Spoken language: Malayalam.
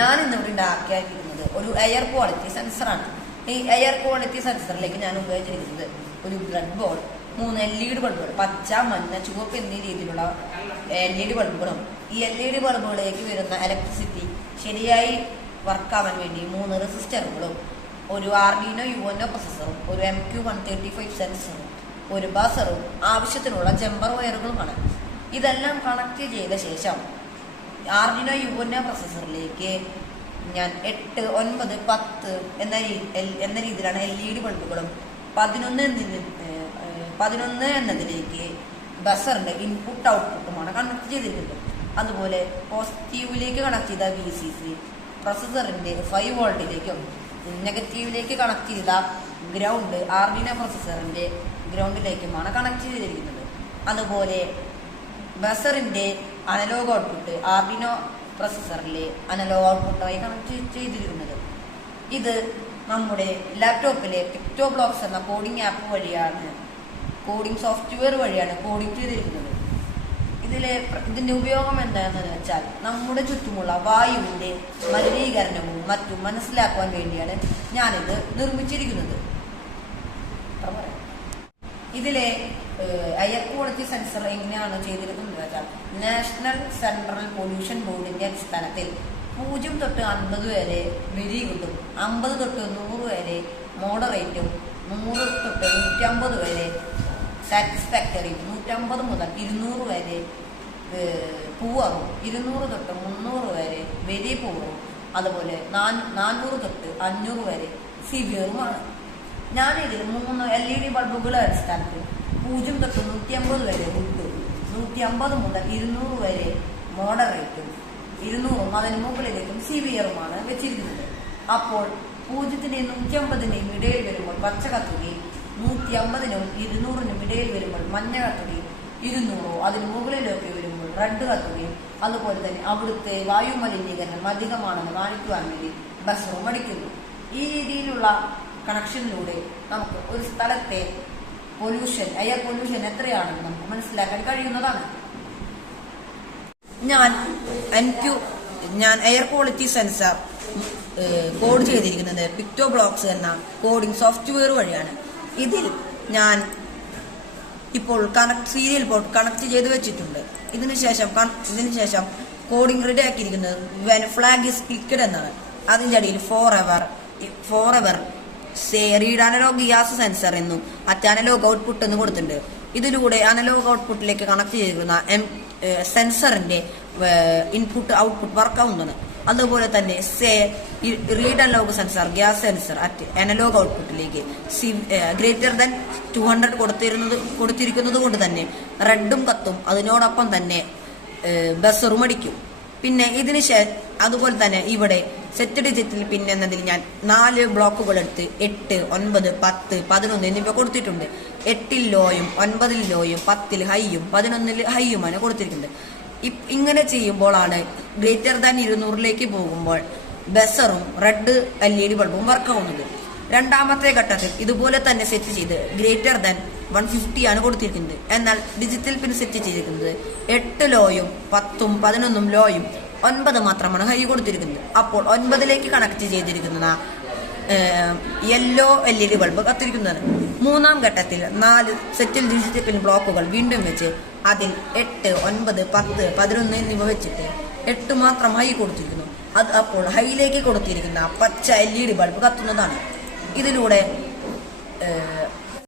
ഞാൻ ഇന്നിവിടെ ഉണ്ടാക്കിയിരിക്കുന്നത് ഒരു എയർ ക്വാളിറ്റി സെൻസറാണ്. ഈ എയർ ക്വാളിറ്റി സെൻസറിലേക്ക് ഞാൻ ഉപയോഗിച്ചിരിക്കുന്നത് ഒരു ബ്രെഡ് ബോൾ, 3 LED ബൾബുകൾ, പച്ച, മഞ്ഞ, ചുവപ്പ് എന്നീ രീതിയിലുള്ള LED ബൾബുകളും ഈ LED ബൾബുകളിലേക്ക് വരുന്ന ഇലക്ട്രിസിറ്റി ശരിയായി വർക്കാവാൻ വേണ്ടി 3 റെസിസ്റ്ററുകളും, ഒരു ആർഡിനോ യുഎൻഒ പ്രൊസസ്സറും, ഒരു MQ135 സെൻസറും, ഒരു ബസറും, ആവശ്യത്തിനുള്ള ജമ്പർ വയറുകളുമാണ്. ഇതെല്ലാം കണക്ട് ചെയ്ത ശേഷം ആർഡിനോ യുഎൻഒ പ്രൊസസ്സറിലേക്ക് ഞാൻ 8, 9, 10 എന്ന രീതിയിലാണ് LED ബൾബുകളും 11 എന്നതിലേക്ക് ബസറിന്റെ ഇൻപുട്ട് ഔട്ട്പുട്ടുമാണ് കണക്ട് ചെയ്തിരിക്കുന്നത്. അതുപോലെ പോസിറ്റീവിലേക്ക് കണക്ട് ചെയ്ത VCC പ്രൊസസ്സറിന്റെ 5 വോൾട്ടിലേക്കും നെഗറ്റീവിലേക്ക് കണക്ട് ചെയ്ത ഗ്രൗണ്ട് ആർഡിനോ പ്രൊസസ്സറിന്റെ ഗ്രൗണ്ടിലേക്കുമാണ് കണക്ട് ചെയ്തിരിക്കുന്നത്. അതുപോലെ ബസറിന്റെ അനലോഗ് ഔട്ട്പുട്ട് ആർഡിനോ പ്രൊസസ്സറിലെ അനലോഗ് ഔട്ട്പുട്ടായി കണക്ട് ചെയ്തിരിക്കുന്നത്. ഇത് നമ്മുടെ ലാപ്ടോപ്പിലെ പിക്ടോബ്ലോക്സ് എന്ന കോഡിംഗ് ആപ്പ് വഴിയാണ്, കോഡിംഗ് സോഫ്റ്റ്വെയർ വഴിയാണ് കോഡിംഗ് ചെയ്തിരിക്കുന്നത്. ഇതിന്റെ ഉപയോഗം എന്താണെന്ന് വെച്ചാൽ നമ്മുടെ ചുറ്റുമുള്ള വായുവിന്റെ മലിനീകരണവും മറ്റും മനസ്സിലാക്കുവാൻ വേണ്ടിയാണ് ഞാനിത് നിർമ്മിച്ചിരിക്കുന്നത്. ഇതിലെ എയർ ക്വാളിറ്റി സെൻസർ എങ്ങനെയാണ് ചെയ്തിരിക്കുന്നത് വെച്ചാൽ, നാഷണൽ സെൻട്രൽ പൊല്യൂഷൻ ബോർഡിന്റെ അടിസ്ഥാനത്തിൽ 0 തൊട്ട് 50 വരെ വെരി ഗുഡും, 50 തൊട്ട് 100 വരെ മോഡറേറ്റും, 100 തൊട്ട് 150 വരെ സാറ്റിസ്ഫാക്ടറി, 150 മുതൽ 200 വരെ പൂവറും, 200 തൊട്ട് 300 വരെ വെരി പൂവറും, അതുപോലെ 400 തൊട്ട് 500 വരെ സിവിയറുമാണ്. ഞാനിതിൽ 3 LED ബൾബുകളുടെ അടിസ്ഥാനത്തിൽ 0 തൊട്ട് 150 വരെ ഗുഡും, 150 മുതൽ 200 വരെ മോഡറേറ്റും, 200 അതിന് മുകളിലേക്കും സിവിയറുമാണ് വെച്ചിരിക്കുന്നത്. അപ്പോൾ 0-ന്റെയും 150-ന്റെയും ഇടയിൽ വരുമ്പോൾ പച്ച കത്തുകയും, 150-നും 200-നും ഇടയിൽ വരുമ്പോൾ മഞ്ഞ കത്തുകയും, 200 അതിന് മുകളിലേക്ക് വരുമ്പോൾ റെഡ് കത്തുകയും, അതുപോലെ തന്നെ അവിടുത്തെ വായു മലിനീകരണം അധികമാണെന്ന് കാണിക്കുവാൻ വേണ്ടി ബസറും അടിക്കുന്നു. ഈ രീതിയിലുള്ള കണക്ഷനിലൂടെ നമുക്ക് ഒരു സ്ഥലത്തെ പൊല്യൂഷൻ, എയർ പൊല്യൂഷൻ എത്രയാണെന്ന് നമുക്ക് മനസ്സിലാക്കാൻ കഴിയുന്നതാണ്. ഞാൻ എയർ ക്വാളിറ്റി സെൻസർ കോഡ് ചെയ്തിരിക്കുന്നത് പിക്ടോബ്ലോക്സ് എന്ന കോഡിംഗ് സോഫ്റ്റ്വെയർ വഴിയാണ്. ഇതിൽ ഞാൻ ഇപ്പോൾ സീരിയൽ പോർട്ട് കണക്ട് ചെയ്ത് വെച്ചിട്ടുണ്ട്. ഇതിനുശേഷം കോഡിംഗ് റെഡി ആക്കിയിരിക്കുന്നത് വെൻ ഫ്ലാഗ് ഇസ് ക്ലിക്കഡ് എന്നാണ്. അതിൻ്റെ അടിയിൽ forever read analog gas sensor എന്നും അനലോഗ് ഔട്ട്പുട്ട് എന്ന് കൊടുത്തിട്ടുണ്ട്. ഇതിലൂടെ അനലോഗ് ഔട്ട്പുട്ടിലേക്ക് കണക്ട് ചെയ്തിരിക്കുന്ന സെൻസറിന്റെ ഇൻപുട്ട് ഔട്ട്പുട്ട് വർക്കാവുന്നതാണ്. അതുപോലെ തന്നെ read analog sensor gas sensor analog ഔട്ട്പുട്ടിലേക്ക് ഗ്രേറ്റർ ദാൻ 200 കൊടുത്തിരിക്കുന്നത് കൊണ്ട് തന്നെ റെഡും കത്തും, അതിനോടൊപ്പം തന്നെ ബസറും അടിക്കും. പിന്നെ അതുപോലെ തന്നെ ഇവിടെ സെറ്റ് ഡിജിറ്റൽ പിൻ എന്നതിൽ ഞാൻ 4 ബ്ലോക്കുകൾ എടുത്ത് 8, 9, 10, 11 എന്നിവ കൊടുത്തിട്ടുണ്ട്. 8-ൽ ലോയും, 9-ൽ ലോയും, 10-ൽ ഹൈയും, 11-ൽ ഹൈയുമാണ് കൊടുത്തിരിക്കുന്നത്. ഇങ്ങനെ ചെയ്യുമ്പോഴാണ് ഗ്രേറ്റർ ദാൻ 200-ലേക്ക് പോകുമ്പോൾ ബസറും റെഡ് LED ബൾബും വർക്കാവുന്നത്. രണ്ടാമത്തെ ഘട്ടത്തിൽ ഇതുപോലെ തന്നെ സെറ്റ് ചെയ്ത് ഗ്രേറ്റർ ദാൻ 150 ആണ് കൊടുത്തിരിക്കുന്നത്. എന്നാൽ ഡിജിറ്റൽ പിൻ സെറ്റ് ചെയ്തിരിക്കുന്നത് 8 ലോയും 10ഉം 11ഉം ലോയും, 9 മാത്രമാണ് ഹൈ കൊടുത്തിരിക്കുന്നത്. അപ്പോൾ 9-ലേക്ക് കണക്ട് ചെയ്തിരിക്കുന്ന യെല്ലോ LED ബൾബ് കത്തിരിക്കുന്നതാണ്. മൂന്നാം ഘട്ടത്തിൽ 4 സെറ്റിൽ ഡിജിറ്റൽ പിൻ ബ്ലോക്കുകൾ വീണ്ടും വെച്ച് അതിൽ 8, 9, 10, 11 എന്നിവ വെച്ചിട്ട് 8 മാത്രം ഹൈ കൊടുത്തിരിക്കുന്നു. അത് അപ്പോൾ ഹൈയിലേക്ക് കൊടുത്തിരിക്കുന്ന പച്ച LED ബൾബ് കത്തുന്നതാണ്. ഇതിലൂടെ